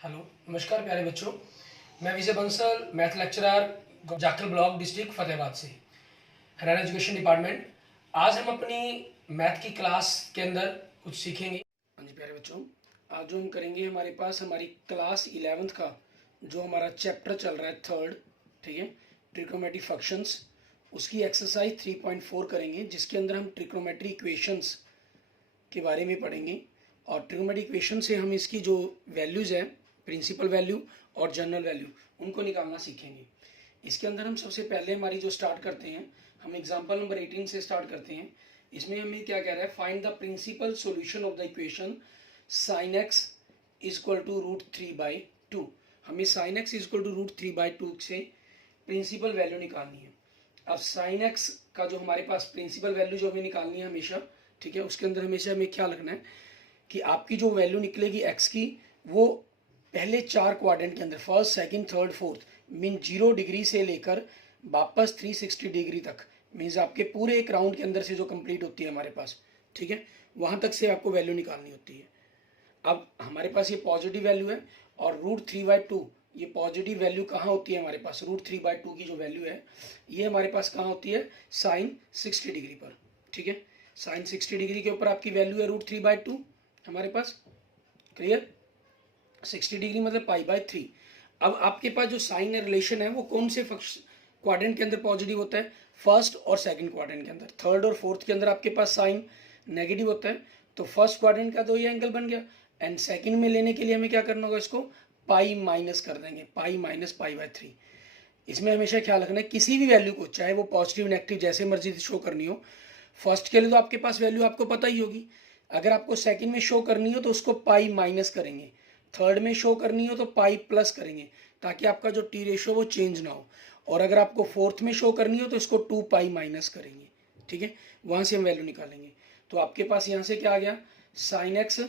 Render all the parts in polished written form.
Hello, नमस्कार प्यारे बच्चों। मैं Vijay Bansal, math lecturer, Jakhal block, district Fatehabad से, हरियाणा एजुकेशन डिपार्टमेंट। आज हम अपनी मैथ की क्लास के अंदर कुछ सीखेंगे। हाँ जी प्यारे बच्चों, आज जो हम करेंगे हमारे पास हमारी क्लास 11th का जो हमारा चैप्टर चल रहा है थर्ड, ठीक है, ट्रिग्नोमेट्री फंक्शंस, उसकी एक्सरसाइज 3.4 करेंगे, जिसके अंदर हम ट्रिग्नोमेट्री इक्वेशंस के बारे में पढ़ेंगे। और ट्रिग्नोमेट्री इक्वेशन से हम इसकी जो वैल्यूज़ है, प्रिंसिपल वैल्यू और जनरल वैल्यू, उनको निकालना सीखेंगे। इसके अंदर हम सबसे पहले हमारी जो स्टार्ट करते हैं, हम एग्जांपल नंबर 18 से स्टार्ट करते हैं। इसमें हमें क्या कह रहा है, find the principal solution of the equation sine x is equal to √3/2। हमें sine x is equal to √3/2 से प्रिंसिपल वैल्यू निकालनी है। अब साइन एक्स का जो हमारे पास प्रिंसिपल वैल्यू जो हमें निकालनी है हमेशा, ठीक है, उसके अंदर हमेशा हमें क्या रखना है कि आपकी जो वैल्यू निकलेगी एक्स की, वो पहले 4 क्वाड्रेंट के अंदर, first, second, third, fourth, mean 0 degree से लेकर वापस 360 डिग्री तक, मीन्स आपके पूरे एक राउंड के अंदर से जो कंप्लीट होती है हमारे पास, ठीक है, वहां तक से आपको वैल्यू निकालनी होती है। अब हमारे पास ये पॉजिटिव वैल्यू है और √3/2, ये पॉजिटिव वैल्यू कहाँ होती है हमारे पास, √3/2 की जो वैल्यू है ये हमारे पास कहाँ होती है, साइन 60 डिग्री पर, ठीक है। साइन 60 डिग्री के ऊपर आपकी वैल्यू है √3/2 हमारे पास, क्लियर। 60 डिग्री मतलब π/3। अब आपके पास जो साइन रिलेशन है वो कौन से क्वाड्रेंट के अंदर पॉजिटिव होता है, फर्स्ट और सेकंड क्वाड्रेंट के अंदर। थर्ड और फोर्थ के अंदर आपके पास साइन नेगेटिव होता है, तो फर्स्ट क्वाड्रेंट का तो ये एंगल बन गया, एंड सेकंड में लेने के लिए हमें क्या करना होगा, इसको पाई माइनस कर देंगे, पाई माइनस π/3। इसमें हमेशा ख्याल रखना है किसी भी वैल्यू को, चाहे वो पॉजिटिव नेगेटिव जैसे मर्जी शो करनी हो, फर्स्ट के लिए तो आपके पास वैल्यू आपको पता ही होगी, अगर आपको सेकंड में शो करनी हो तो उसको पाई माइनस करेंगे, थर्ड में शो करनी हो तो पाई प्लस करेंगे, ताकि आपका जो टी रेशो वो चेंज ना हो, और अगर आपको फोर्थ में शो करनी हो तो इसको 2 पाई माइनस करेंगे, ठीक है, वहां से हम वैल्यू निकालेंगे। तो आपके पास यहाँ से क्या आ गया, sine x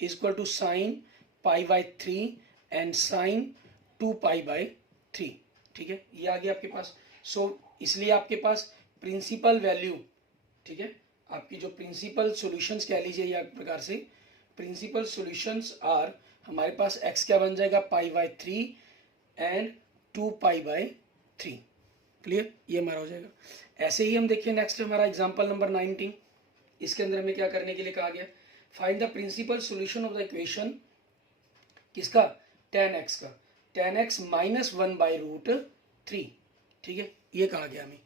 equal to sine π/3 and sine 2 π/3, ठीक है, ये आ गया आपके पास। इसलिए आपके पास प्रिंसिपल वैल्यू, ठीक है, आपकी जो प्रिंसिपल सॉल्यूशंस कह लीजिए या प्रकार से, प्रिंसिपल सॉल्यूशंस आर, हमारे पास x क्या बन जाएगा, π/3 एंड 2 π/3, क्लियर, ये हमारा हो जाएगा। ऐसे ही हम देखिए नेक्स्ट हमारा एग्जांपल नंबर 19। इसके अंदर हमें क्या करने के लिए कहा गया, find the principal solution of the equation, किसका, tan x का, tan x -1/√3, ठीक है, ये कहा गया हमें।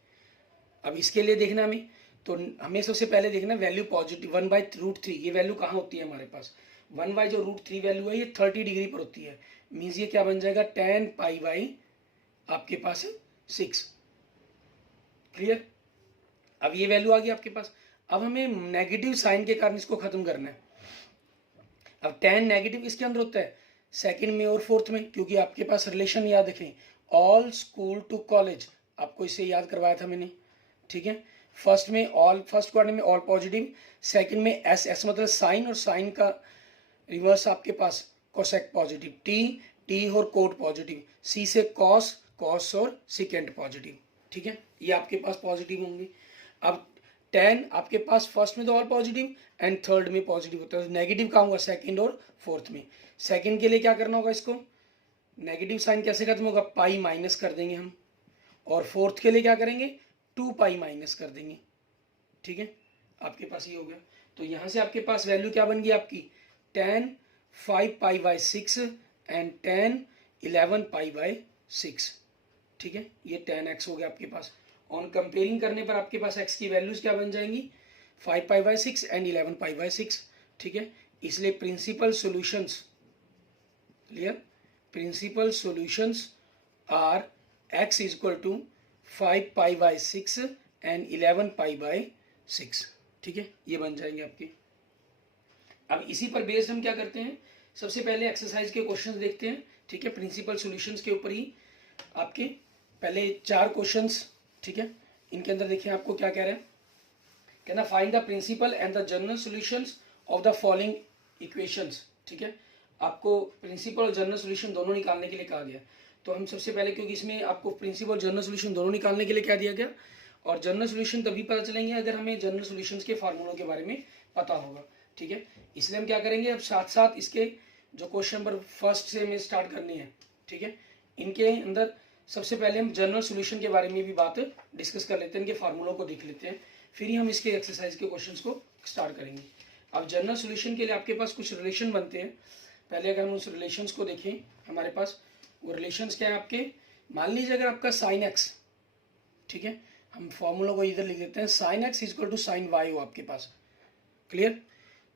अब इसके लिए देखना हमें, तो हमें सबसे पहले देखना वैल्यू पॉजिटिव 1/√3, ये वैल्यू कहाँ होती है हमारे पास, 1 जो √3 वैल्यू है ये 30 डिग्री पर होती है, मीन्स ये क्या बन जाएगा, tan π/ आपके पास 6, क्लियर। अब ये वैल्यू आ गई आपके पास। अब हमें नेगेटिव साइन के कारण इसको खत्म करना है। अब tan नेगेटिव किसके अंदर होता है, सेकंड में और फोर्थ में, क्योंकि आपके पास रिलेशन याद रखें, ऑल स्कूल टू कॉलेज, आपको इसे याद करवाया था मैंने, ठीक है। फर्स्ट में ऑल, फर्स्ट क्वाड्रेंट में ऑल पॉजिटिव, सेकंड में एस, एस मतलब साइन, और साइन का रिवर्स आपके पास कोसेक पॉजिटिव, टी, टी और कोट पॉजिटिव, सी से कॉस, कॉस और सिकेंट पॉजिटिव, ठीक है, ये आपके पास पॉजिटिव होंगे। अब tan आपके पास फर्स्ट में तो ऑल पॉजिटिव एंड थर्ड में पॉजिटिव होता है, नेगेटिव कहाँ होगा, सेकंड और फोर्थ में। सेकंड के लिए क्या करना होगा, इसको नेगेटिव साइन कैसे खत्म होगा, पाई माइनस कर देंगे हम, और फोर्थ के लिए क्या करेंगे, 2 पाई माइनस कर देंगे, ठीक है, आपके पास ये हो गया। तो यहाँ से आपके पास वैल्यू क्या बन गई आपकी, tan 5 π/6 एंड tan 11 π/6, ठीक है, ये tan x हो गया आपके पास। ऑन कंपेयरिंग करने पर आपके पास x की वैल्यूज क्या बन जाएंगी, 5 π/6 एंड 11 π/6, ठीक है। इसलिए principal solutions, clear, principal solutions are x is equal to 5 π/6 and 11 π/6, ठीक है, ये बन जाएंगे आपके। अब इसी पर बेस्ड हम क्या करते हैं, सबसे पहले एक्सरसाइज के क्वेश्चंस देखते हैं, ठीक है, प्रिंसिपल सॉल्यूशंस के ऊपर ही आपके पहले 4 क्वेश्चंस, ठीक है। इनके अंदर देखिए आपको क्या कह रहा है, कहना find the principal and the general solutions of the following equations, ठीक है, आपको प्रिंसिपल और जनरल सॉल्यूशन दोनों निकालने के लिए कहा गया। तो हम सबसे पहले, क्योंकि इसमें आपको प्रिंसिपल और जनरल सॉल्यूशन दोनों निकालने के लिए क्या दिया गया, और जनरल सॉल्यूशन तभी पता चलेंगे अगर हमें जनरल सॉल्यूशंस के फार्मूलों के बारे में पता होगा, ठीक है। इसलिए हम क्या करेंगे, अब साथ साथ इसके जो क्वेश्चन नंबर फर्स्ट से हमें स्टार्ट करनी है, ठीक है। इनके अंदर सबसे पहले हम जनरल सॉल्यूशन के बारे में भी बात डिस्कस कर लेते हैं, इनके फार्मूलों को देख लेते हैं, फिर ही हम इसके एक्सरसाइज के क्वेश्चंस को स्टार्ट करेंगे। अब जनरल सॉल्यूशन के लिए आपके पास कुछ रिलेशन बनते हैं। पहले अगर हम उस रिलेशंस को देखें, हमारे पास वो रिलेशंस क्या है आपके, मान लीजिए अगर आपका साइन एक्स, ठीक है, हम फॉर्मूला को इधर लिख देते हैं, sine x equal to sine y हो आपके पास, क्लियर।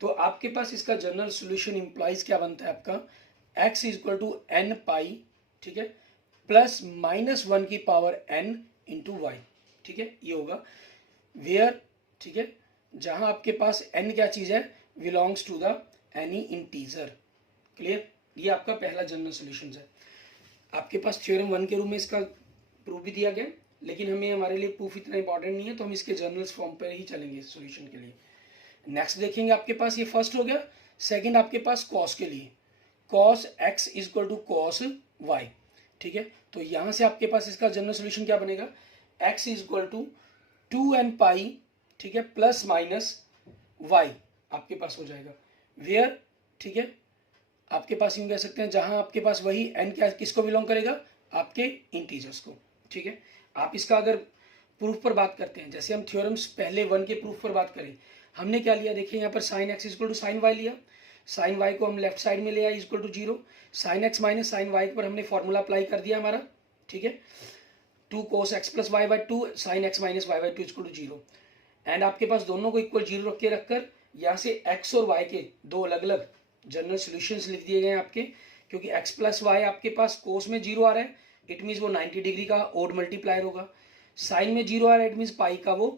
तो आपके पास इसका जनरल सॉल्यूशन इंप्लाइज क्या बनता है आपका, x equal to n pi, ठीक है, प्लस माइनस 1 की पावर n इंटू वाई, ठीक है, ये होगा वेयर, ठीक है, जहां आपके पास n क्या चीज है, belongs to the any integer, clear. ये आपका पहला जनरल सॉल्यूशन है। आपके पास थ्योरम 1 के रूप में इसका प्रूफ भी दिया गया, लेकिन हमें हमारे लिए प्रूफ इतना इंपॉर्टेंट नहीं है, तो हम इसके जनरल फॉर्म पर ही चलेंगे सॉल्यूशन के लिए। नेक्स्ट देखेंगे, आपके पास ये फर्स्ट हो गया। सेकंड आपके पास कॉस के लिए, cos x equal to cos y, ठीक है। तो यहां से आपके पास इसका जनरल सॉल्यूशन क्या बनेगा, एक्स इक्वल टू 2n पाई, ठीक है, प्लस माइनस वाई आपके पास हो जाएगा वेयर, ठीक है, आपके पास यूं कह सकते हैं जहां आपके पास वही n क्या किसको बिलोंग करेगा, आपके इंटीजर्स को, ठीक है। आप इसका अगर प्रूफ पर बात करते हैं, जैसे हम थ्योरम्स पहले 1 के प्रूफ पर बात करें, हमने क्या लिया, देखिए यहाँ पर sine x equal to sine y लिया, साइन वाई को हम लेफ्ट साइड में ले आए equal to 0, sine x minus sine y पर हमने फॉर्मूला अप्लाई कर दिया हमारा, ठीक है, 2 cos x plus y by 2 sine x minus y by 2 equal to 0। And आपके पास दोनों को इक्वल 0 रख के रखकर यहाँ से एक्स और वाई के दो अलग अलग जनरल सोल्यूशंस लिख दिए गए हैं आपके, क्योंकि एक्स प्लस वाई आपके पास कोस में 0 आ रहा है, इट मीन्स वो 90 डिग्री का ओड मल्टीप्लायर होगा, साइन में 0 आ रहा है, इट मीन्स पाई का वो,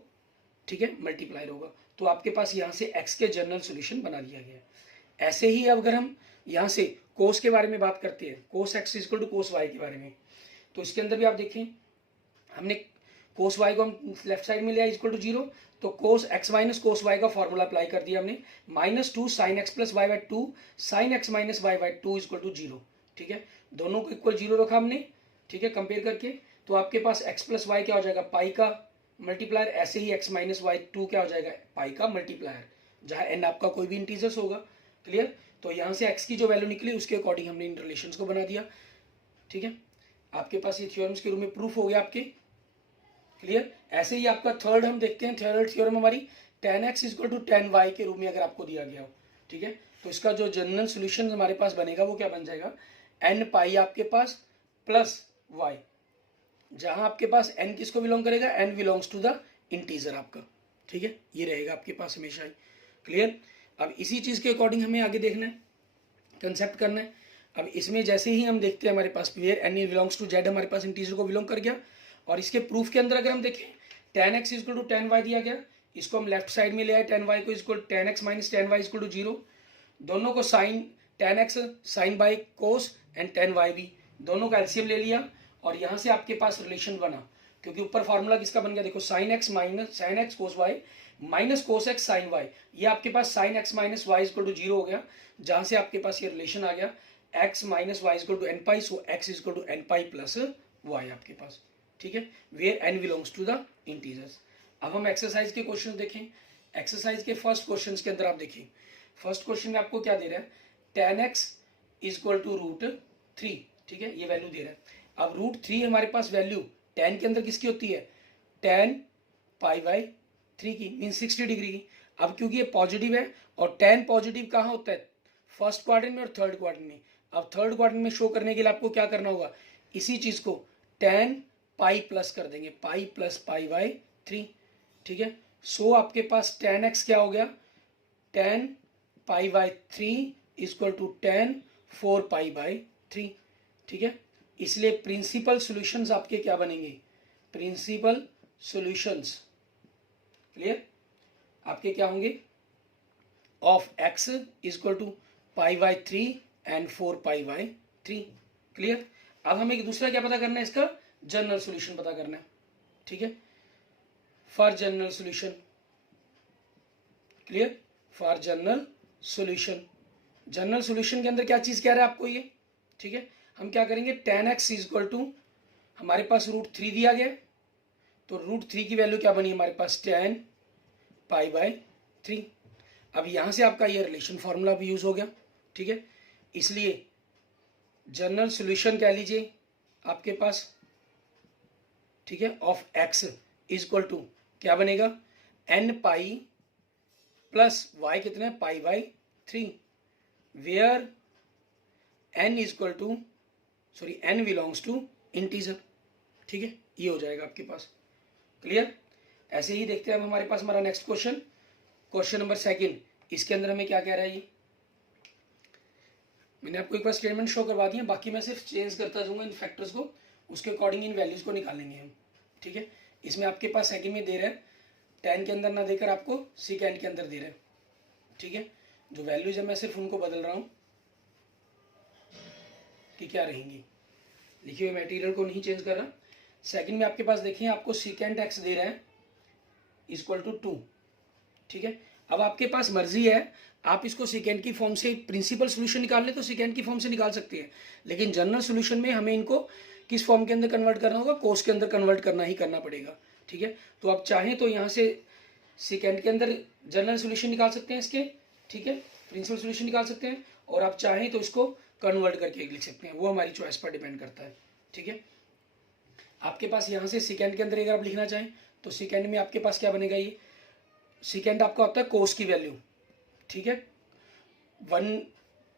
ठीक है, मल्टीप्लायर होगा। तो आपके पास यहाँ से x के जनरल सॉल्यूशन बना दिया गया है। ऐसे ही अगर हम यहाँ से कोस के बारे में बात करते हैं, cos x equal to cos y के बारे में, तो इसके अंदर भी आप देखें, हमने कोस y को हम लेफ्ट साइड में लिया इक्वल टू 0, तो cos x minus cos y का फॉर्मूला अप्लाई कर दिया हमने, -2 sine x plus y by 2 sine x minus y by 2 equal to 0, ठीक है, दोनों को इक्वल 0 रखा हमने, ठीक है, कंपेयर करके। तो आपके पास x प्लस वाई क्या हो जाएगा, पाई का मल्टीप्लायर, ऐसे ही x माइनस वाई 2 क्या हो जाएगा, पाई का मल्टीप्लायर, जहां n आपका कोई भी इंटीजर्स होगा, क्लियर। तो यहाँ से x की जो वैल्यू निकली उसके अकॉर्डिंग हमने इन रिलेशंस को बना दिया, ठीक है। आपके पास ये थ्योरम्स के रूप में प्रूफ हो गया आपके, क्लियर। ऐसे ही आपका थर्ड हम देखते हैं, थर्ड थ्योरम हमारी tan x equal to tan y के रूप में अगर आपको दिया गया हो, ठीक है, तो इसका जो जनरल सोल्यूशन हमारे पास बनेगा वो क्या बन जाएगा, n पाई आपके पास प्लस y, जहां आपके पास n किसको बिलोंग करेगा, n belongs to the integer आपका, ठीक है, ये रहेगा आपके पास हमेशा ही, क्लियर। अब इसी चीज के अकॉर्डिंग हमें आगे देखना है, कंसेप्ट करना है। अब इसमें जैसे ही हम देखते हैं हमारे पास where n belongs to z हमारे पास इंटीजर को बिलोंग कर गया, और इसके प्रूफ के अंदर अगर हम देखें tan x equal to tan y दिया गया, इसको हम लेफ्ट साइड में ले आए, tan y को equal tan x minus tan y equal to 0, दोनों को sine tan x sine by cos and tan y भी, दोनों का एलसीएम ले लिया, और यहाँ से आपके पास रिलेशन बना, क्योंकि ऊपर फॉर्मूला किसका बन गया, देखो sine x minus sine x cos y minus cos x sine y, ये आपके पास sine x minus y equal to 0 हो गया, जहां से आपके पास ये रिलेशन आ गया x minus y equal to n pi, so x equal to n pi plus y आपके पास, ठीक है, where n belongs to the integers. अब हम एक्सरसाइज के क्वेश्चन देखें। एक्सरसाइज के फर्स्ट क्वेश्चन के अंदर आप देखिए, फर्स्ट क्वेश्चन में आपको क्या दे रहा है, tan x इक्वल टू √3, ठीक है, ये वैल्यू दे रहा है। अब √3 हमारे पास वैल्यू tan के अंदर किसकी होती है, tan पाई बाई 3 की, मीन 60 डिग्री की। अब क्योंकि ये पॉजिटिव है, और tan पॉजिटिव कहाँ होता है, फर्स्ट क्वाड्रेंट में और थर्ड क्वाड्रेंट में। अब थर्ड क्वाड्रेंट में शो करने के लिए आपको क्या करना होगा, इसी चीज को tan पाई प्लस कर देंगे, पाई प्लस पाई बाई 3, ठीक है। सो आपके पास tan x क्या हो गया, tan pi by 3 equal to tan 4 pi by 3, ठीक है। इसलिए प्रिंसिपल सॉल्यूशंस आपके क्या बनेंगे, प्रिंसिपल सॉल्यूशंस, क्लियर, आपके क्या होंगे, of x equal to pi by 3 and 4 pi by 3, clear. अब हमें एक दूसरा क्या पता करना है, इसका जनरल सॉल्यूशन पता करना है, ठीक है, for general solution, clear, for general solution. General solution के अंदर क्या चीज कह रहा है आपको ये, ठीक है। हम क्या करेंगे, tan x इक्वल टू हमारे पास √3 दिया गया, तो √3 की वैल्यू क्या बनी हमारे पास, tan पाई बाई 3। अब यहां से आपका ये रिलेशन फॉर्मूला भी यूज हो गया, ठीक है। इसलिए जनरल सॉल्यूशन कह लीजिए आपके पास, ठीक है, of x is equal to क्या बनेगा, एन पाई प्लस वाई कितना है, pi by 3, where n is equal to n belongs to integer. ठीक है, ये हो जाएगा आपके पास। क्लियर। ऐसे ही देखते हैं अब हमारे पास हमारा नेक्स्ट क्वेश्चन, क्वेश्चन नंबर 2। इसके अंदर हमें क्या कह रहा है, ये मैंने आपको एक बार स्टेटमेंट शो करवा दिया, बाकी मैं सिर्फ चेंज करता जाऊंगा इन फैक्टर्स को, उसके अकॉर्डिंग इन वैल्यूज को निकालेंगे हम। ठीक है, इसमें आपके पास सेकंड में दे रहा है 10 के अंदर ना देकर आपको सेकेंड के अंदर दे रहा है। ठीक है, जो वैल्यूज है मैं सिर्फ उनको बदल रहा हूँ कि क्या रहेंगी, लिखिए हुए मटेरियल को नहीं चेंज कर रहा। सेकंड में आपके पास देखिए आपको सेकेंड एक्स दे रहा है इक्वल टू 2। ठीक है, अब आपके पास मर्जी है, आप इसको सेकेंड की फॉर्म से प्रिंसिपल सोल्यूशन निकाल ले तो सेकेंड की फॉर्म से निकाल सकते हैं, लेकिन जनरल सोल्यूशन में हमें इनको किस फॉर्म के अंदर कन्वर्ट करना होगा, कोस के अंदर कन्वर्ट करना ही करना पड़ेगा। ठीक है, तो आप चाहें तो यहाँ से सेकेंड के अंदर जनरल सोल्यूशन निकाल सकते हैं इसके, ठीक है, प्रिंसिपल सोल्यूशन निकाल सकते हैं, और आप चाहें तो इसको कन्वर्ट करके लिख सकते हैं, वो हमारी चॉइस पर डिपेंड करता है। ठीक है, आपके पास यहाँ से सेकेंड के अंदर अगर आप लिखना चाहें तो सेकेंड में आपके पास क्या बनेगा, ये सेकेंड आपका होता है कोस की वैल्यू। ठीक है, 1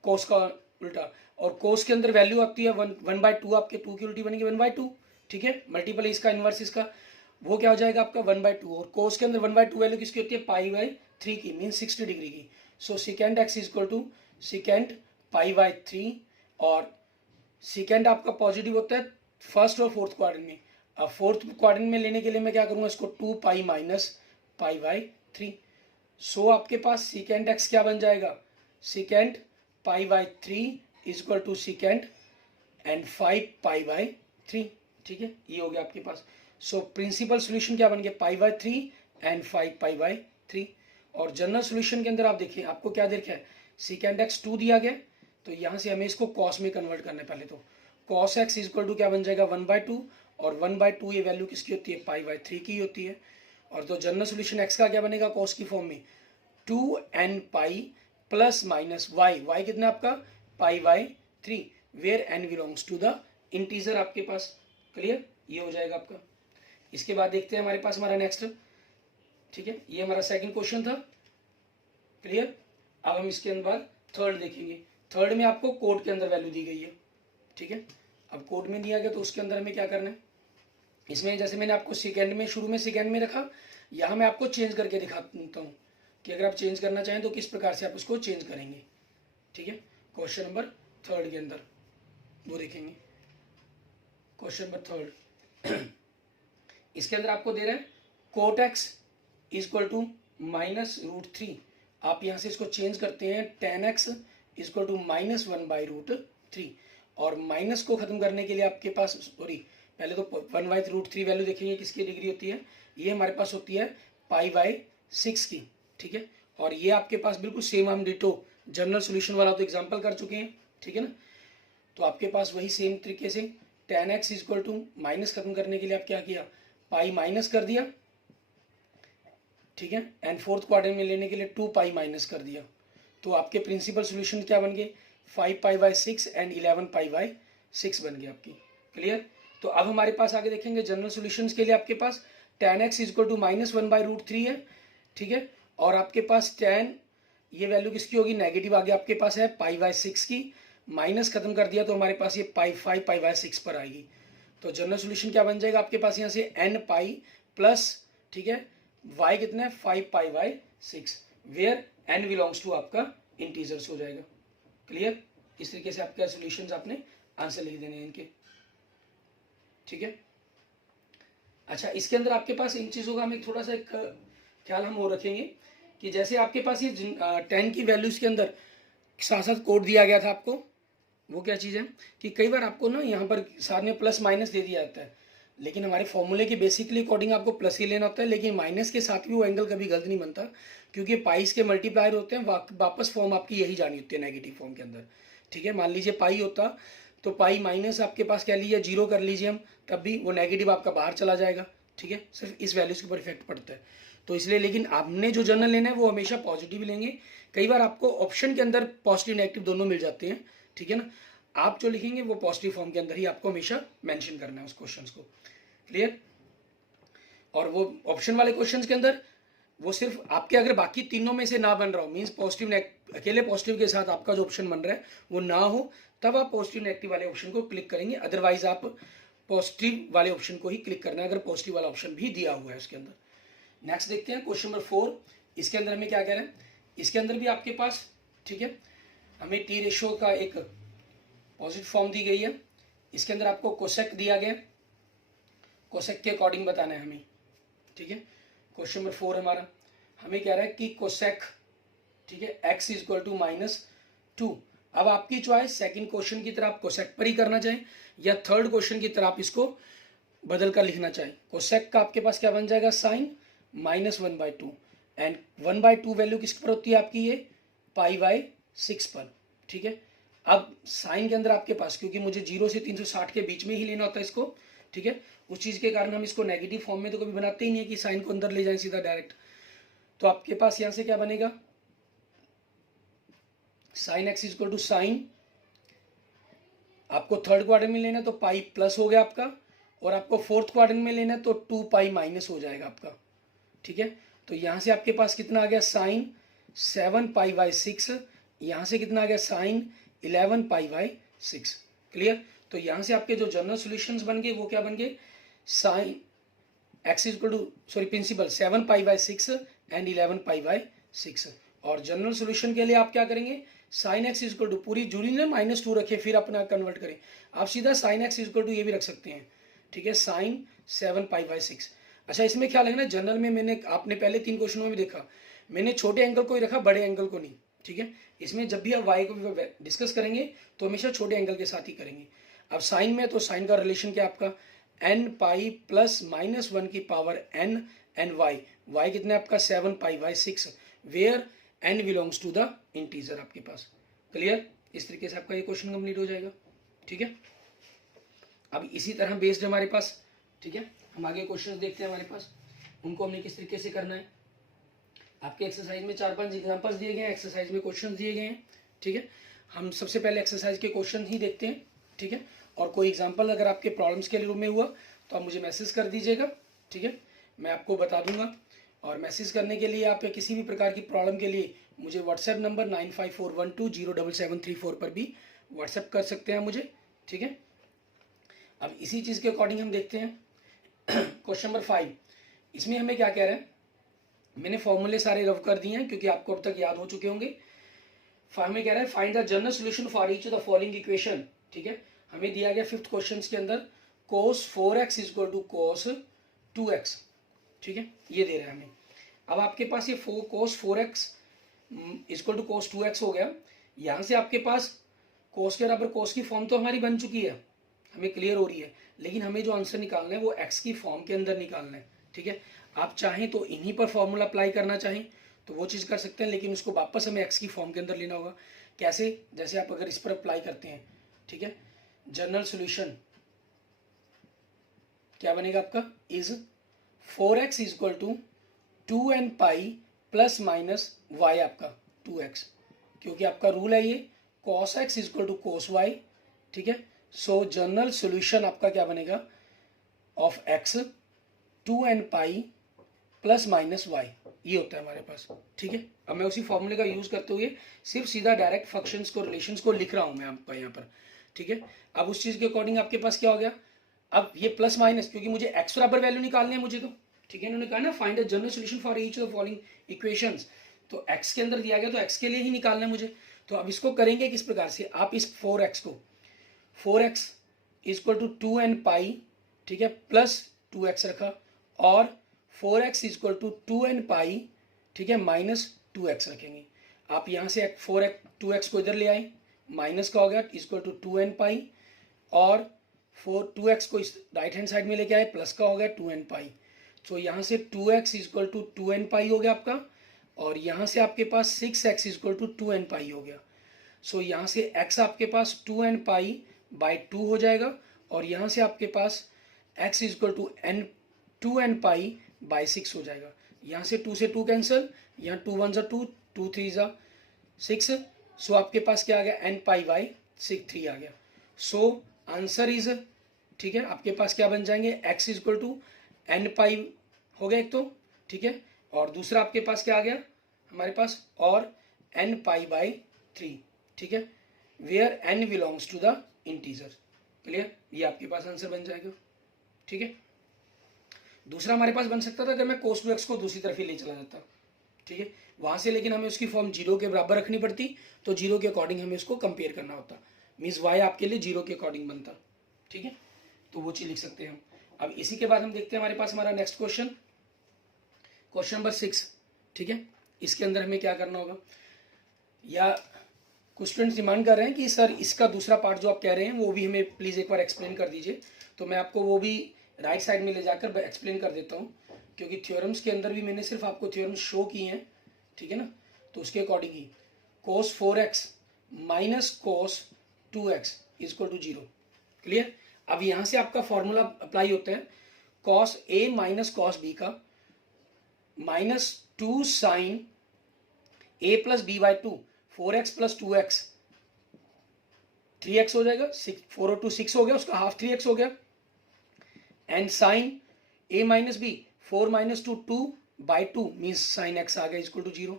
कोस का उल्टा, और कोस के अंदर वैल्यू आती है 1/2, आपके 2 की उल्टी बनेगी 1/2। ठीक है, मल्टीपल इसका इन्वर्स इसका, वो क्या हो जाएगा आपका 1/2, और कोस के अंदर 1/2 वैल्यू किसकी होती है, पाई/3 की, मीन 60 डिग्री की। So second x is equal to second पाई/3, और सेकेंड आपका पॉजिटिव होता है फर्स्ट और फोर्थ क्वाड्रेंट में। अब फोर्थ क्वाड्रेंट में लेने के लिए मैं क्या करूंगा, इसको 2 पाई माइनस पाई/3। सो आपके पास सेकेंड एक्स क्या बन जाएगा, सेकेंड पाई/3 is equal to second and 5 पाई/3। ठीक है, ये हो गया आपके पास। सो प्रिंसिपल सोल्यूशन क्या बन गया, पाई/3 एंड 5 पाई/3। और जनरल सोल्यूशन के अंदर आप देखिए आपको क्या देखा है, सेकेंड एक्स 2 दिया गया, तो यहाँ से हमें इसको कॉस में कन्वर्ट करना है। पहले तो cos x is equal to क्या बन जाएगा 1/2, और 1/2 ये वैल्यू किसकी होती है, पाई/3 की होती है। और तो जनरल सोल्यूशन एक्स का क्या बनेगा कॉस की फॉर्म में, 2n pi plus minus y, y कितना आपका पाई/3, where n belongs to the integer आपके पास। क्लियर, ये हो जाएगा आपका। इसके बाद देखते हैं हमारे पास हमारा नेक्स्ट। ठीक है, ये हमारा सेकंड क्वेश्चन था। क्लियर, अब हम इसके अंदर बाद थर्ड देखेंगे। थर्ड में आपको कोड के अंदर वैल्यू दी गई है। ठीक है, अब कोड में दिया गया तो उसके अंदर हमें क्या करना है, इसमें जैसे मैंने आपको सेकेंड में शुरू में सेकेंड में रखा, यहाँ मैं आपको चेंज करके दिखाता हूँ कि अगर आप चेंज करना चाहें तो किस प्रकार से आप उसको चेंज करेंगे। ठीक है, क्वेश्चन नंबर थर्ड के अंदर वो देखेंगे। क्वेश्चन नंबर थर्ड, इसके अंदर आपको दे रहे हैं cot x is equal to -√3। आप यहाँ से इसको चेंज करते हैं, tan x is equal to -1/√3, और माइनस को खत्म करने के लिए आपके पास पहले तो 1/√3 वैल्यू देखेंगे किसकी डिग्री होती है, ये हमारे पास होती है पाई/6 की। ठीक है, और ये आपके पास बिल्कुल सेम हम डिटो जनरल सॉल्यूशन वाला तो एग्जांपल कर चुके हैं। ठीक है ना, तो आपके पास वही सेम तरीके से tan x is equal to minus खत्म करने के लिए आप क्या किया, पाई माइनस कर दिया। ठीक है, एंड फोर्थ क्वाड्रेंट में लेने के लिए 2 पाई माइनस कर दिया, तो आपके प्रिंसिपल सॉल्यूशन क्या बन गए, 5 पाई/6 एंड 11 पाई/6 बन गए आपकी। क्लियर, तो अब हमारे पास आगे देखेंगे जनरल सॉल्यूशंस के लिए आपके पास tan x is equal to -1/√3 है। ठीक है, और आपके पास tan ये वैल्यू किसकी होगी, नेगेटिव आगे आपके पास है पाई/6 की, माइनस खत्म कर दिया तो हमारे पास ये 5 पाई/6 पर आएगी। तो जनरल सॉल्यूशन क्या बन जाएगा आपके पास यहाँ से n पाई प्लस, ठीक है, y कितना है 5 पाई/6, वेयर n बिलोंग्स टू आपका इंटीजर्स हो जाएगा। क्लियर, इस तरीके से आपके सॉल्यूशंस आपने आंसर लिख देने हैं इनके। ठीक है, अच्छा इसके अंदर आपके पास इन चीज़ों का हमें थोड़ा सा एक ख्याल हम वो रखेंगे कि जैसे आपके पास ये 10 की वैल्यूज़ के अंदर साथ साथ कोड दिया गया था आपको, वो क्या चीज़ है कि कई बार आपको ना यहाँ पर साथ में प्लस माइनस दे दिया जाता है, लेकिन हमारे फॉर्मूले के बेसिकली अकॉर्डिंग आपको प्लस ही लेना होता है, लेकिन माइनस के साथ भी वो एंगल कभी गलत नहीं बनता, क्योंकि पाइस के मल्टीप्लायर होते हैं, वापस फॉर्म आपकी यही जानी होती है नेगेटिव फॉर्म के अंदर। ठीक है, मान लीजिए पाई होता तो पाई माइनस आपके पास कह लीजिए 0 कर लीजिए हम, तब भी वो नेगेटिव आपका बाहर चला जाएगा। ठीक है, सिर्फ इस वैल्यूज के ऊपर इफेक्ट पड़ता है, तो इसलिए लेकिन आपने जो जनरल लेना है वो हमेशा पॉजिटिव लेंगे। कई बार आपको ऑप्शन के अंदर पॉजिटिव नेगेटिव दोनों मिल जाते हैं। ठीक है ना। आप जो लिखेंगे वो पॉजिटिव फॉर्म के अंदर ही आपको हमेशा मेंशन करना है उस क्वेश्चन को। क्लियर। और वो ऑप्शन वाले क्वेश्चन के अंदर वो सिर्फ आपके अगर बाकी तीनों में से ना बन रहा हो, मीन्स पॉजिटिव अकेले पॉजिटिव के साथ आपका जो ऑप्शन बन रहा है वो ना हो, तब आप पॉजिटिव नेगेटिव वाले ऑप्शन को क्लिक करेंगे। अदरवाइज आप पॉजिटिव वाले ऑप्शन को ही क्लिक करना है अगर पॉजिटिव वाला ऑप्शन भी दिया हुआ है उसके अंदर। नेक्स्ट देखते हैं क्वेश्चन नंबर 4। इसके अंदर हमें क्या कह रहे हैं, इसके अंदर भी आपके पास, ठीक है, हमें टी रेशो का एक पॉजिटिव फॉर्म दी गई है। इसके अंदर आपको कोसेक दिया गया, कोसेक के अकॉर्डिंग बताना है हमें, ठीक है। क्वेश्चन नंबर 4 हमारा हमें कह रहा है कि कोसेक, ठीक है, x इक्वल टू -2। अब आपकी चॉइस, सेकंड क्वेश्चन की तरह आप कोसेक पर ही करना चाहें या थर्ड क्वेश्चन की तरह आप इसको बदल कर लिखना चाहें। कोसेक का आपके पास क्या बन जाएगा, साइन -1/2 एंड 1/2 वैल्यू किस पर होती है आपकी, ये π/6 पर, ठीक है। अब साइन के अंदर आपके पास, क्योंकि मुझे 0 से 360 के बीच में ही लेना होता है इसको, ठीक है, उस चीज़ के कारण हम इसको नेगेटिव फॉर्म में तो कभी बनाते ही नहीं है कि साइन को अंदर ले जाएं सीधा डायरेक्ट। तो आपके पास यहां से क्या बनेगा, sine x equal to sine, आपको थर्ड क्वाड्रेंट में लेना है तो पाई प्लस हो गया आपका, और आपको फोर्थ क्वाड्रेंट में लेना है तो 2π माइनस हो जाएगा आपका, ठीक है। तो यहां से आपके पास कितना आ गया, साइन 7π/6, यहां से कितना आ गया, साइन 11π/6। क्लियर। तो यहां से आपके जो जनरल सॉल्यूशंस बन गए वो क्या बन गए, sine x equal to, sorry, principal 7π/6 and 11π/6। और जनरल सॉल्यूशन के लिए आप क्या करेंगे, साइन x इक्वल टू, पूरी जुड़ी ने -2 रखे फिर अपना कन्वर्ट करें, आप सीधा साइन x इक्वल टू ये भी रख सकते हैं, ठीक है, साइन 7π/6। अच्छा, इसमें क्या लगना है, जनरल में मैंने, आपने पहले 3 क्वेश्चनों में भी देखा, मैंने छोटे एंगल को ही रखा, बड़े एंगल को नहीं, ठीक है। इसमें जब भी आप y को डिस्कस करेंगे तो हमेशा छोटे एंगल के साथ ही करेंगे। अब साइन में तो साइन का रिलेशन क्या आपका, n π प्लस -1 की पावर n एंड y कितना है आपका 7π/6, where n belongs to the integer आपके पास। क्लियर। इस तरीके से आपका ये क्वेश्चन कंप्लीट हो जाएगा, ठीक है। अब इसी तरह बेस्ड हमारे पास, ठीक है, हम आगे क्वेश्चन देखते हैं हमारे पास, उनको हमने किस तरीके से करना है। आपके एक्सरसाइज में 4-5 एग्जांपल्स दिए गए हैं, एक्सरसाइज में क्वेश्चन दिए गए हैं, ठीक है। हम सबसे पहले एक्सरसाइज के क्वेश्चन ही देखते हैं, ठीक है। और कोई एग्जांपल अगर आपके प्रॉब्लम्स के रूप में हुआ तो आप मुझे मैसेज कर दीजिएगा, ठीक है, मैं आपको बता दूंगा। और मैसेज करने के लिए आप किसी भी प्रकार की प्रॉब्लम के लिए मुझे व्हाट्सएप नंबर 9541207734 पर भी व्हाट्सएप कर सकते हैं मुझे, ठीक है। अब इसी चीज़ के अकॉर्डिंग हम देखते हैं क्वेश्चन नंबर 5। इसमें हमें क्या कह रहे हैं, मैंने फॉर्मूले सारे रफ कर दिए हैं क्योंकि आपको अब तक याद हो चुके होंगे। हमें कह रहा है find the general solution for each of the following equation, ठीक है। हमें दिया गया 5th क्वेश्चन के अंदर cos 4x equal to cos 2x, ठीक है, ये दे रहा है हमें। अब आपके पास ये cos 4x equal to cos 2x हो गया। यहाँ से आपके पास cos के बराबर cos की फॉर्म तो हमारी बन चुकी है, हमें क्लियर हो रही है, लेकिन हमें जो आंसर निकालना है वो x की फॉर्म के अंदर निकालना है, ठीक है। आप चाहें तो इन्हीं पर फॉर्मूला अप्लाई करना चाहें तो वो चीज़ कर सकते हैं, लेकिन उसको वापस हमें x की फॉर्म के अंदर लेना होगा। कैसे, जैसे आप अगर इस पर अप्लाई करते हैं, ठीक है, जनरल सॉल्यूशन क्या बनेगा आपका, is 4x equal to 2nπ plus minus y आपका 2x, क्योंकि आपका रूल है ये cos x equal to cos y, ठीक है। सो जनरल सॉल्यूशन आपका क्या बनेगा of x 2nπ plus minus y, ये होता है हमारे पास, ठीक है। अब मैं उसी फॉर्मूले का यूज करते हुए सिर्फ सीधा डायरेक्ट फंक्शंस को, रिलेशंस को लिख रहा हूं मैं आपका यहाँ पर, ठीक है। अब उस चीज के अकॉर्डिंग आपके पास क्या हो गया, अब ये प्लस माइनस, क्योंकि मुझे x बराबर वैल्यू निकालनी है मुझे तो, ठीक है। इन्होंने कहा ना find a general solution for each of the following equations, तो x के अंदर दिया गया तो x के लिए ही निकालना है मुझे। तो अब इसको करेंगे किस प्रकार से, आप इस 4x को 4x इक्वल टू 2nπ, ठीक है, प्लस 2x रखा, और 4x इक्वल टू 2nπ, ठीक है, माइनस 2x रखेंगे। आप यहाँ से 2x को इधर ले आए, माइनस का हो गया इक्वल टू 2nπ, और 2x को इस राइट हैंड साइड में लेके आए, प्लस का हो गया 2nπ। तो यहाँ से 2x इक्वल टू 2nπ हो गया आपका, और यहाँ से आपके पास 6x इक्वल टू 2nπ हो गया। सो यहाँ से x आपके पास 2nπ/2 हो जाएगा, और यहाँ से आपके पास x इक्वल टू 2nπ/6 हो जाएगा। यहाँ से 2 से 2 कैंसिल, यहाँ 2 1 2, 2 3 6, सो आपके पास क्या आ गया nπ/6 3 आ गया। सो आंसर इज, ठीक है, आपके पास क्या बन जाएंगे, x is equal to n pi हो गया एक तो, ठीक है, और दूसरा आपके पास क्या आ गया हमारे पास, और एन पाई बाई 3, ठीक है, where n belongs to the integer. Clear, ये आपके पास आंसर बन जाएगा, ठीक है। दूसरा हमारे पास बन सकता था अगर मैं cos 2x को दूसरी तरफ ही ले चला जाता, ठीक है, वहां से लेकिन हमें उसकी फॉर्म 0 के बराबर रखनी पड़ती, तो 0 के अकॉर्डिंग हमें उसको कंपेयर करना होता, मीन्स y आपके लिए 0 के अकॉर्डिंग बनता, ठीक है, तो वो चीज लिख सकते हैं हम। अब इसी के बाद हम देखते हैं हमारे पास हमारा नेक्स्ट क्वेश्चन, क्वेश्चन नंबर 6, ठीक है। इसके अंदर हमें क्या करना होगा, या कुछ स्टूडेंट्स डिमांड कर रहे हैं कि सर इसका दूसरा पार्ट जो आप कह रहे हैं वो भी हमें प्लीज़ एक बार एक्सप्लेन कर दीजिए, तो मैं आपको वो भी राइट साइड में ले जाकर एक्सप्लेन कर देता हूँ, क्योंकि थ्योरम्स के अंदर भी मैंने सिर्फ आपको थ्योरम्स शो किए हैं, ठीक है ना, तो उसके अकॉर्डिंग ही cos 4x minus cos 2x is equal to 0। Clear, अब यहाँ से आपका फॉर्मूला अप्लाई होता है cos a minus cos b का minus 2 sine a plus B by 2, 4x plus 2x 3x हो जाएगा, 4 और 2 6 हो गया, उसका हाफ 3x हो गया, and sine a minus B 4 minus 2 2 by 2 means sine x आ गया इक्वल टू 0।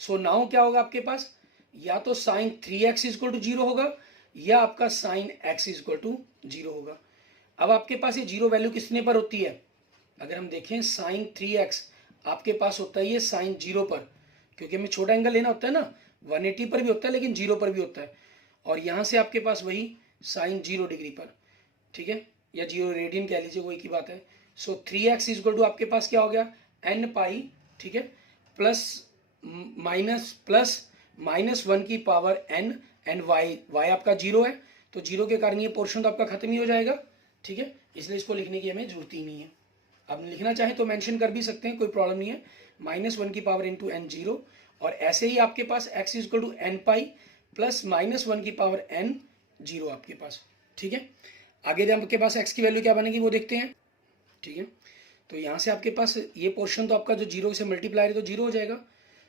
सो नाउ क्या होगा आपके पास, या तो साइन 3x इक्वल टू 0 होगा, या आपका साइन x इक्वल टू 0 होगा। अब आपके पास ये 0 वैल्यू कितने पर होती है, अगर हम देखें साइन 3x आपके पास होता है ये साइन 0 पर, क्योंकि हमें छोटा एंगल लेना होता है ना, 180 पर भी होता है लेकिन 0 पर भी होता है, और यहाँ से आपके पास वही साइन 0 डिग्री पर, ठीक है, या 0 रेडियन कह लीजिए, वही की बात है। सो 3x इक्वल टू आपके पास क्या हो गया, एन पाई, ठीक है, प्लस माइनस 1 की पावर n, एंड y आपका 0 है, तो 0 के कारण ये पोर्शन तो आपका खत्म ही हो जाएगा, ठीक है, इसलिए इसको लिखने की हमें जरूरत ही नहीं है। आप लिखना चाहें तो मेंशन कर भी सकते हैं, कोई प्रॉब्लम नहीं है, -1 की पावर इंटू एन 0, और ऐसे ही आपके पास x equal to n pi plus -1 की पावर n 0 आपके पास, ठीक है। आगे आपके पास x की वैल्यू क्या बनेगी वो देखते हैं, ठीक है। तो यहाँ से आपके पास ये पोर्शन तो आपका जो 0 से मल्टीप्लाई है तो 0 हो जाएगा।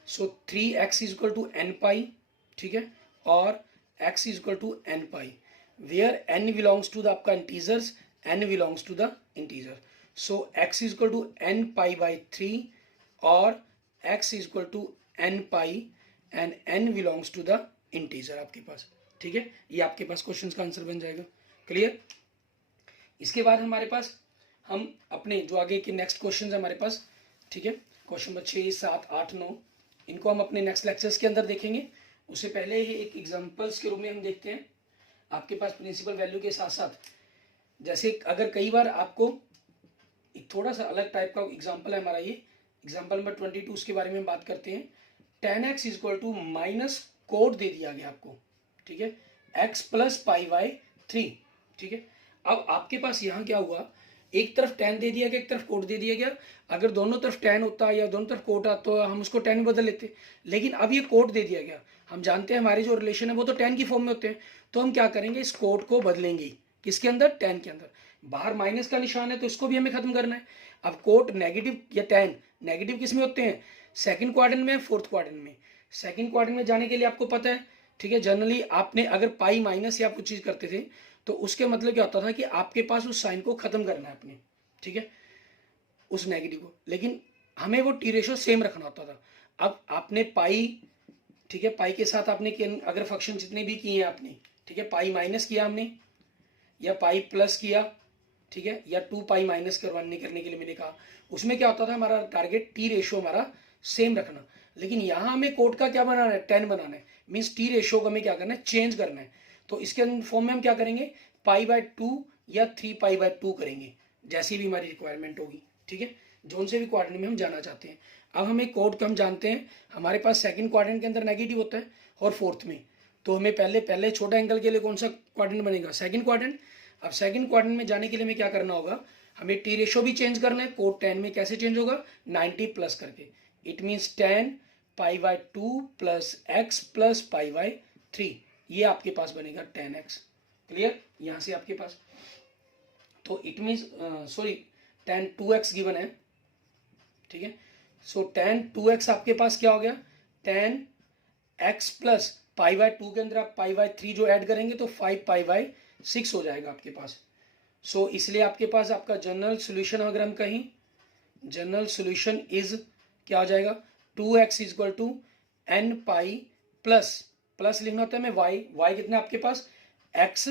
So 3x equal to n pi, ठीक है, और x equal to n pi, where n belongs to the आपका integers, n belongs to the integer. So x equal to n pi by 3 और x equal to n pi and n belongs to the integer आपके पास, ठीक है, ये आपके पास question का answer बन जाएगा। क्लियर, इसके बाद हमारे पास हम अपने जो आगे के नेक्स्ट क्वेश्चन है हमारे पास, ठीक है, क्वेश्चन नंबर 6 7 8 9, इनको हम अपने नेक्स्ट लेक्चर्स के अंदर देखेंगे। उससे पहले ही एक एग्जांपल्स के रूप में हम देखते हैं आपके पास प्रिंसिपल वैल्यू के साथ साथ, जैसे अगर कई बार आपको एक थोड़ा सा अलग टाइप का एग्जाम्पल है हमारा, ये एग्जाम्पल नंबर 22 उसके बारे में हम बात करते हैं। tan x equal to minus कोड दे दिया गया आपको, ठीक है, x प्लस पाई बाई 3, ठीक है। अब आपके पास यहाँ क्या हुआ, एक तरफ tan दे दिया गया, एक तरफ कोट दे दिया गया, अगर दोनों तरफ tan होता या दोनों तरफ कोट आता तो हम उसको tan में बदल लेते, लेकिन अब ये कोट दे दिया गया, हम जानते हैं हमारे जो रिलेशन है वो तो tan की फॉर्म में होते हैं, तो हम क्या करेंगे, इस कोट को बदलेंगे, किसके अंदर, tan के अंदर। बाहर माइनस का निशान है तो इसको भी हमें खत्म करना है। अब कोट नेगेटिव या tan नेगेटिव किस में होते हैं, सेकंड क्वाड्रेंट में, फोर्थ क्वाड्रेंट में। सेकंड क्वाड्रेंट में जाने के लिए आपको पता है, ठीक है, जनरली आपने अगर पाई माइनस या कुछ चीज करते थे तो उसके मतलब क्या होता था कि आपके पास उस साइन को खत्म करना है अपने, ठीक है, उस नेगेटिव को, लेकिन हमें वो टी रेशो सेम रखना होता था। अब आपने पाई, ठीक है, पाई के साथ आपने अगर फंक्शन जितने भी किए हैं आपने, ठीक है, पाई माइनस किया हमने या पाई प्लस किया, ठीक है, या 2 पाई माइनस करने के लिए मैंने कहा, उसमें क्या होता था, हमारा टारगेट टी रेशो हमारा सेम रखना। लेकिन यहाँ हमें कोट का क्या बनाना है, 10 बनाना है, मीन्स टी रेशो को हमें क्या करना है, चेंज करना है। तो इसके फॉर्म में हम क्या करेंगे, पाई बाय 2 या 3 पाई बाय 2 करेंगे, जैसी भी हमारी रिक्वायरमेंट होगी, ठीक है, जोन से भी क्वाड्रेंट में हम जाना चाहते हैं। अब हमें कोड को हम जानते हैं, हमारे पास सेकंड क्वाड्रेंट के अंदर नेगेटिव होता है और फोर्थ में, तो हमें पहले छोटा एंगल के लिए कौन सा क्वाड्रेंट बनेगा, सेकंड क्वाड्रेंट। अब सेकंड क्वाड्रेंट में जाने के लिए हमें क्या करना होगा, हमें टी रेशो भी चेंज करना है। कोट 10 में कैसे चेंज होगा, 90 प्लस करके, it means 10 pi by 2 plus x plus pi by 3, ये आपके पास बनेगा 10x। क्लियर, यहां से आपके पास तो it means sorry tan 2x given है, ठीक है। सो tan 2x आपके पास क्या हो गया, tan x plus pi by 2 के अंदर आप पाई बाय 3 जो ऐड करेंगे तो 5 पाई बाय 6 हो जाएगा आपके पास। सो इसलिए आपके पास आपका जनरल सोल्यूशन अगर हम कहीं, जनरल सोल्यूशन इज क्या हो जाएगा, 2x equal to n pi plus लिखना होता है मैं y कितना आपके पास x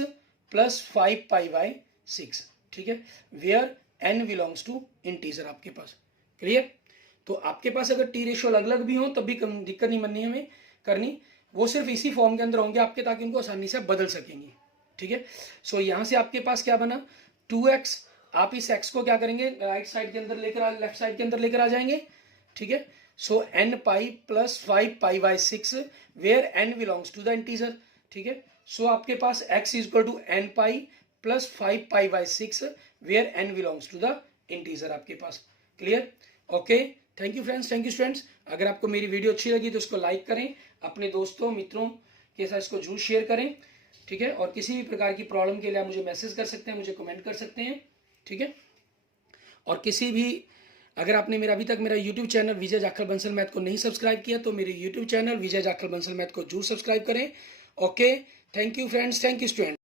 प्लस 5 पाई बाय 6, ठीक है, where n belongs to integer आपके पास। क्लियर? तो आपके पास अगर टी रेशियो अलग अलग भी हो तब भी दिक्कत नहीं बननी हमें करनी, वो सिर्फ इसी फॉर्म के अंदर होंगे आपके, ताकि उनको आसानी से बदल सकेंगे, ठीक है। सो यहाँ से आपके पास क्या बना 2x, आप इस x को क्या करेंगे राइट साइड के अंदर लेकर लेफ्ट साइड के अंदर लेकर आ जाएंगे, ठीक है। So n pi plus 5 pi by 6 where n belongs to the integer, ठीक है। सो आपके पास x equal to n pi plus 5 pi by 6 where n belongs to the integer आपके पास। Clear? Okay, thank you friends, thank you students. अगर आपको मेरी video अच्छी लगी तो इसको लाइक करें, अपने दोस्तों मित्रों के साथ इसको जरूर शेयर करें, ठीक है। और किसी भी प्रकार की प्रॉब्लम के लिए आप मुझे मैसेज कर सकते हैं, मुझे कमेंट कर सकते हैं, ठीक है। और किसी भी, अगर आपने अभी तक मेरा यूट्यूब चैनल विजय जाखल बंसल मैथ को नहीं सब्सक्राइब किया तो मेरे यूट्यूब चैनल विजय जाखल बंसल मैथ को जरूर सब्सक्राइब करें। Okay, thank you friends, thank you student.